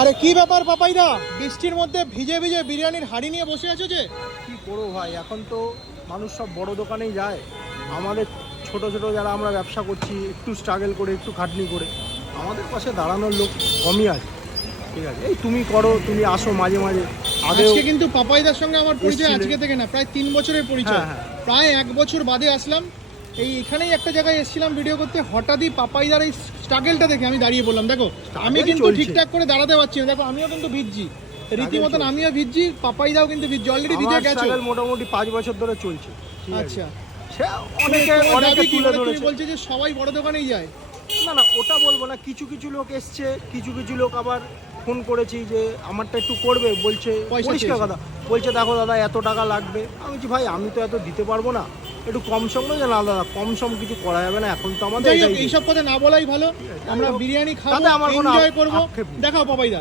আরে কি ব্যাপার পাপাইদা, বৃষ্টির মধ্যে ভিজে ভিজে বিরিয়ানির হাঁড়ি নিয়ে বসে আছো যে? কি করবো ভাই, এখন তো মানুষ সব বড় দোকানেই যায়। আমাদের ছোট ছোট যারা আমরা ব্যবসা করছি, একটু স্ট্রাগল করে, একটু খাটনি করে, আমাদের পাশে দাঁড়ানোর লোক কমই আছে। ঠিক আছে, এই তুমি করো, তুমি আসো মাঝে মাঝে। আজকে কিন্তু পাপাইদার সঙ্গে আমার পরিচয় এসছিলে। আজকে থেকে না, প্রায় 3 বছরের পরিচয়। হ্যাঁ, হ্যাঁ। প্রায় 1 বছর বাদে আসলাম। এখানেই একটা জায়গায় এসেছিলাম ভিডিও করতে, হঠাৎই পাপাইদার এই স্ট্রাগলটা দেখে আমি দাঁড়িয়ে বললাম। দেখো আমি কিন্তু চলছে। ঠিকঠাক করে দাঁড়াতে পারছি না, দেখো আমিও কিন্তু ভিজছি রীতিমতন, চলছে। আমিও ভিজছি, পাপাইদাও কিন্তু ভিজছি, অলরেডি ভিজে আমার গেছো। struggle মোটামুটি 5 বছর ধরে চলছে। ঠিক আছে? আচ্ছা, সে অনেকে তোমার অনেকে দাবি কি? তুলে মানে তুমি ধরেছে। বলছো যে সবাই বড় দোকানেই যায়? না না, ওটা বলবো না। কিছু কিছু লোক এসছে, কিছু কিছু লোক আবার ফোন করেছি যে আমারটা একটু করবে, বলছে পয়সা পরিষ্কার চেয়েছে। কথা, বলছে দেখো দাদা এত টাকা লাগবে। আমি বলছি ভাই আমি তো এত দিতে পারবো না, একটু কম সম না। না দাদা কম সম কিছু করা যাবে না, এখন তো আমাদের যাই হোক, এটাই দিন। এইসব কথা না বলাই ভালো। ঠিক আছে, আমরা যাই হোক, বিরিয়ানি খাবো, তাতে আমার কোনো এনজয় করবো। আক্ষেপ নেই। দেখাও পাপাইদা।